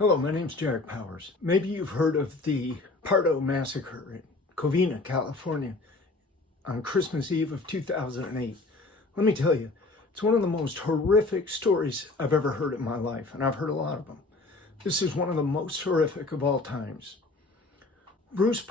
Hello, my name's Jack Powers. Maybe you've heard of the Pardo massacre in Covina, California on Christmas Eve of 2008. Let me tell you, it's one of the most horrific stories I've ever heard in my life, and I've heard a lot of them. This is one of the most horrific of all times. Bruce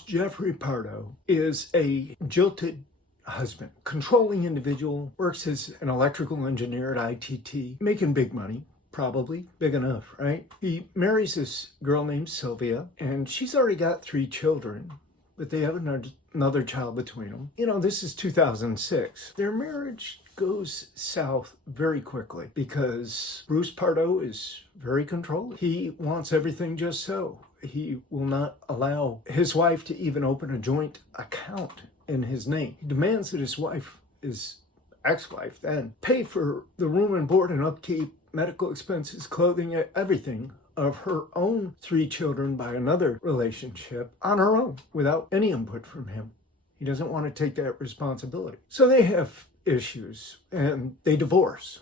Jeffrey Pardo, is a jilted husband, controlling individual, works as an electrical engineer at ITT, making big money. Probably big enough, right? He marries this girl named Sylvia, and she's already got 3 children, but they have another child between them. You know, this is 2006. Their marriage goes south very quickly because Bruce Pardo is very controlling. He wants everything just so. He will not allow his wife to even open a joint account in his name. He demands that his wife, his ex-wife then, pay for the room and board and upkeep, medical expenses, clothing, everything of her own 3 children by another relationship on her own without any input from him. He doesn't want to take that responsibility. So they have issues and they divorce.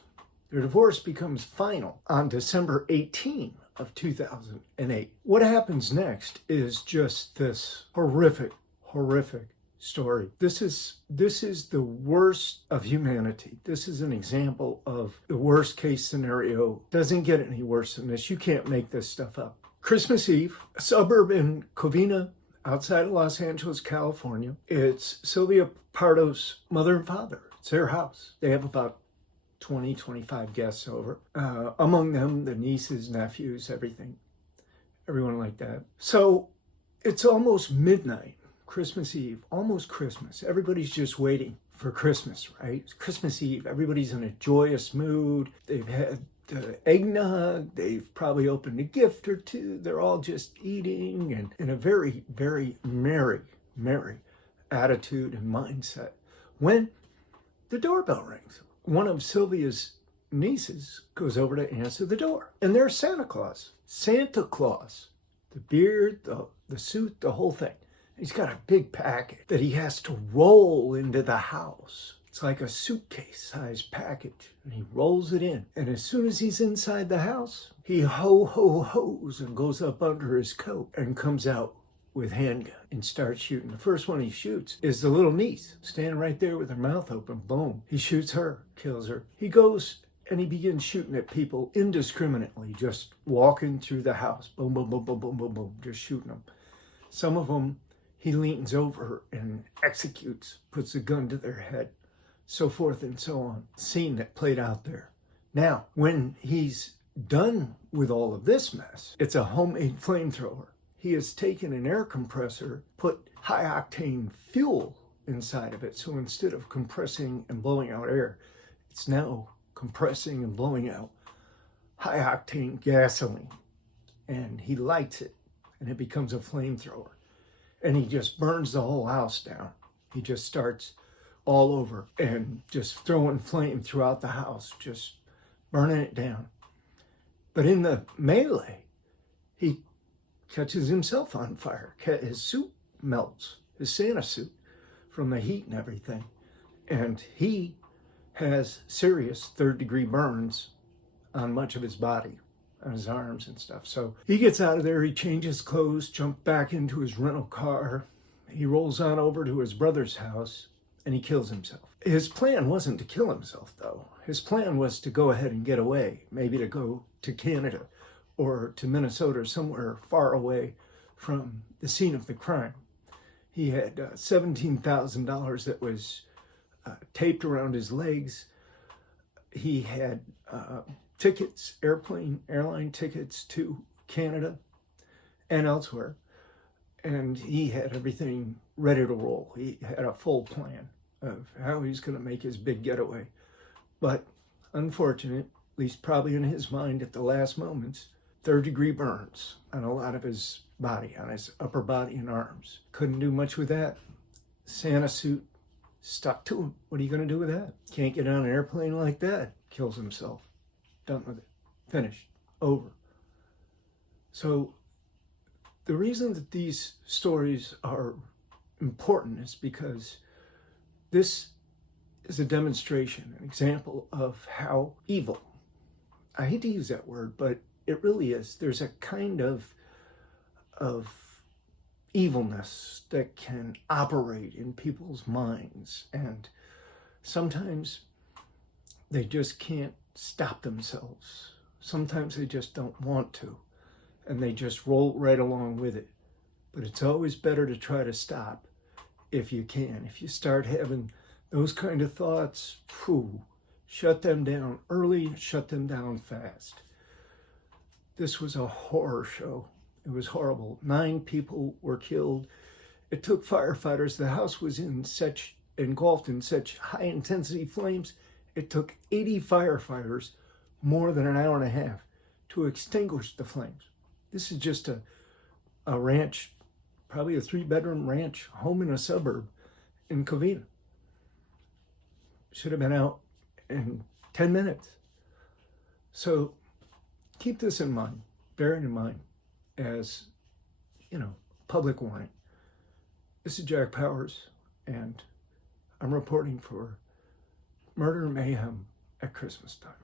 Their divorce becomes final on December 18 of 2008. What happens next is just this horrific story. This is the worst of humanity. This is an example of the worst case scenario. Doesn't get any worse than this. You can't make this stuff up. Christmas Eve, a suburb in Covina, outside of Los Angeles, California. It's Sylvia Pardo's mother and father. It's their house. They have about 20, 25 guests over. Among them, the nieces, nephews, everyone like that. So it's almost midnight. Christmas Eve, almost Christmas. Everybody's just waiting for Christmas, right? It's Christmas Eve. Everybody's in a joyous mood. They've had eggnog. They've probably opened a gift or 2. They're all just eating and in a very, very merry attitude and mindset. When the doorbell rings, one of Sylvia's nieces goes over to answer the door. And there's Santa Claus. The beard, the suit, the whole thing. He's got a big package that he has to roll into the house. It's like a suitcase-sized package, and he rolls it in. And as soon as he's inside the house, he ho-ho-hos and goes up under his coat and comes out with handgun and starts shooting. The first one he shoots is the little niece, standing right there with her mouth open. Boom. He shoots her, kills her. He goes and he begins shooting at people indiscriminately, just walking through the house. Boom, boom, boom, boom, boom, boom, boom, just shooting them. Some of them, he leans over and executes, puts a gun to their head, so forth and so on. Scene that played out there. Now, when he's done with all of this mess, it's a homemade flamethrower. He has taken an air compressor, put high-octane fuel inside of it, so instead of compressing and blowing out air, it's now compressing and blowing out high-octane gasoline. And he lights it, and it becomes a flamethrower. And he just burns the whole house down. He just starts all over and just throwing flame throughout the house, just burning it down. But in the melee, he catches himself on fire. His suit melts, his Santa suit, from the heat and everything. And he has serious 3rd-degree burns on much of his body, on his arms and stuff. So he gets out of there, he changes clothes, jumps back into his rental car. He rolls on over to his brother's house and he kills himself. His plan wasn't to kill himself, though. His plan was to go ahead and get away, maybe to go to Canada or to Minnesota or somewhere far away from the scene of the crime. He had $17,000 that was taped around his legs. He had tickets, airline tickets to Canada and elsewhere. And he had everything ready to roll. He had a full plan of how he's going to make his big getaway. But unfortunate, at least probably in his mind at the last moments, 3rd-degree burns on a lot of his body, on his upper body and arms. Couldn't do much with that. Santa suit stuck to him. What are you going to do with that? Can't get on an airplane like that. Kills himself. Done with it. Finished. Over. So the reason that these stories are important is because this is a demonstration, an example of how evil I hate to use that word, but it really is. There's a kind of evilness that can operate in people's minds, and sometimes they just can't stop themselves. Sometimes they just don't want to, and they just roll right along with it. But it's always better to try to stop if you can. If you start having those kind of thoughts, shut them down early, shut them down fast. This was a horror show. It was horrible. 9 people were killed. It took firefighters. The house was engulfed in such high intensity flames. It took 80 firefighters more than an hour and a half to extinguish the flames. This is just a ranch, probably a 3-bedroom ranch home in a suburb in Covina. Should have been out in 10 minutes. So keep this in mind, bear it in mind as, public warning. This is Jack Powers, and I'm reporting for Murder Mayhem at Christmas time.